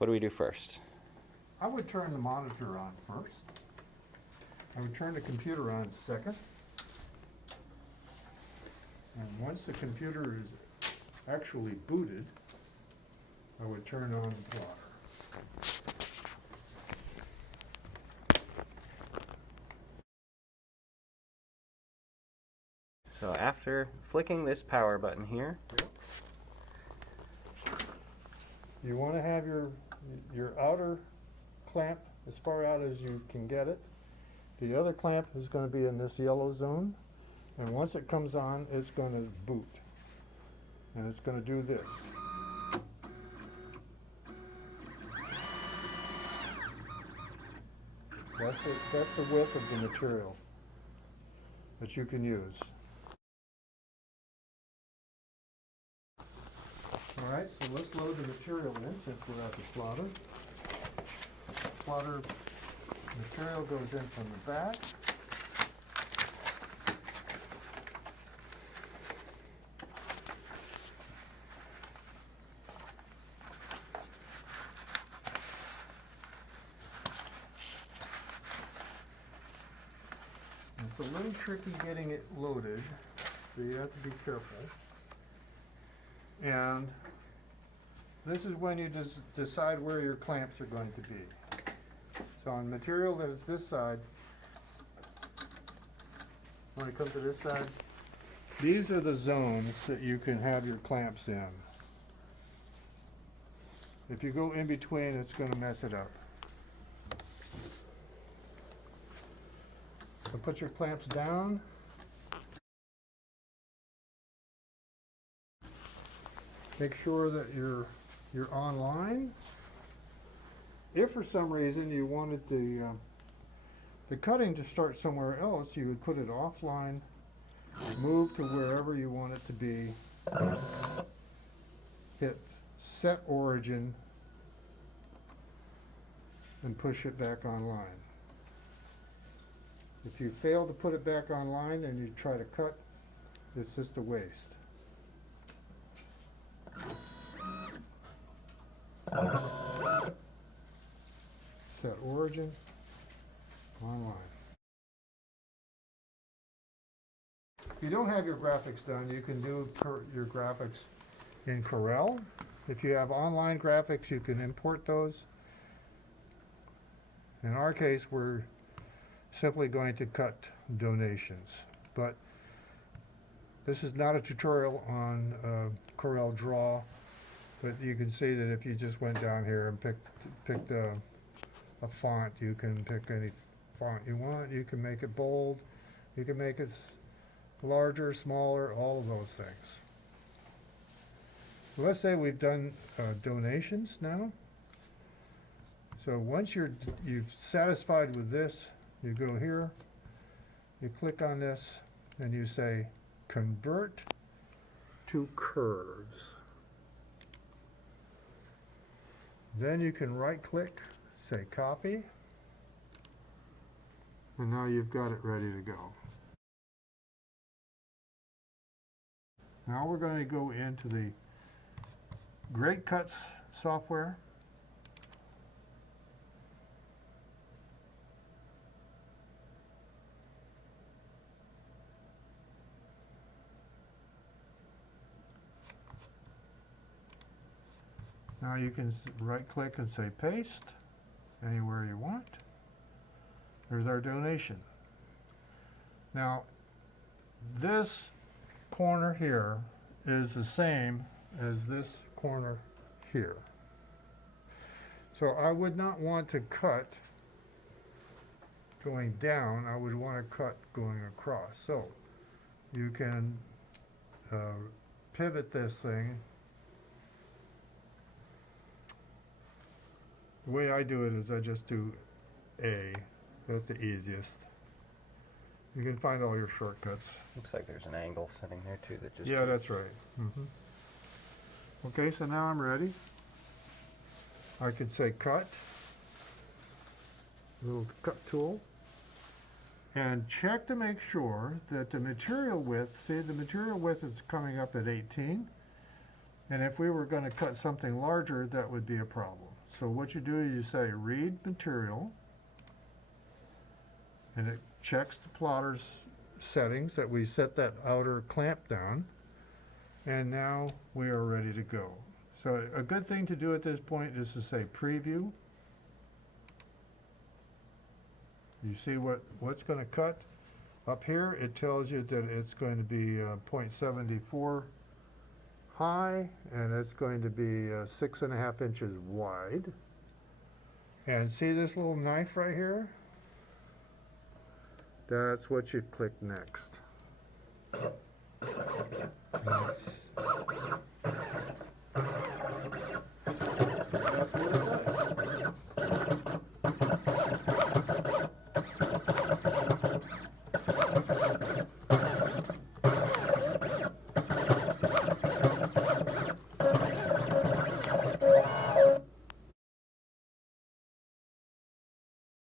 what do we do first? I would turn the monitor on first. I would turn the computer on second. And once the computer is actually booted, I would turn on the plotter. So after flicking this power button here, You want to have your outer clamp as far out as you can get it. The other clamp is going to be in this yellow zone, and once it comes on, it's going to boot. And it's going to do this. That's the width of the material that you can use. All right, so let's load the material in since we're at the plotter. Plotter material goes in from the back. It's a little tricky getting it loaded, so you have to be careful. And this is when you decide where your clamps are going to be. So on material that is this side, when it comes to this side, these are the zones that you can have your clamps in. If you go in between, it's going to mess it up. So put your clamps down. Make sure that you're online. If for some reason you wanted the cutting to start somewhere else, you would put it offline, move to wherever you want it to be, hit set origin, and push it back online. If you fail to put it back online and you try to cut, it's just a waste. Set origin, online. If you don't have your graphics done, you can do your graphics in Corel. If you have online graphics, you can import those. In our case, we're simply going to cut donations, but this is not a tutorial on Corel Draw, but you can see that if you just went down here and picked a font, you can pick any font you want. You can make it bold, you can make it larger, smaller, all of those things. So let's say we've done donations now. So once you're satisfied with this, you go here, you click on this, and you say convert to curves. Then you can right click, say copy, and now you've got it ready to go. Now we're going to go into the Great Cuts software. Now you can right click and say paste anywhere you want. There's our donation. Now this corner here is the same as this corner here. So I would not want to cut going down, I would want to cut going across. So you can pivot this thing. The way I do it is I just do A. That's the easiest. You can find all your shortcuts. looks like there's an angle sitting there too that just... Yeah, that's right. Okay, so now I'm ready. I can say cut. Little cut tool. And check to make sure that the material width, see the material width is coming up at 18. And if we were going to cut something larger, that would be a problem. So what you do is you say read material, and it checks the plotter's settings that we set that outer clamp down, and now we are ready to go. So a good thing to do at this point is to say preview. You see what's going to cut. Up here it tells you that it's going to be 0.74 high, and it's going to be 6.5 inches wide. And see this little knife right here? That's what you click next.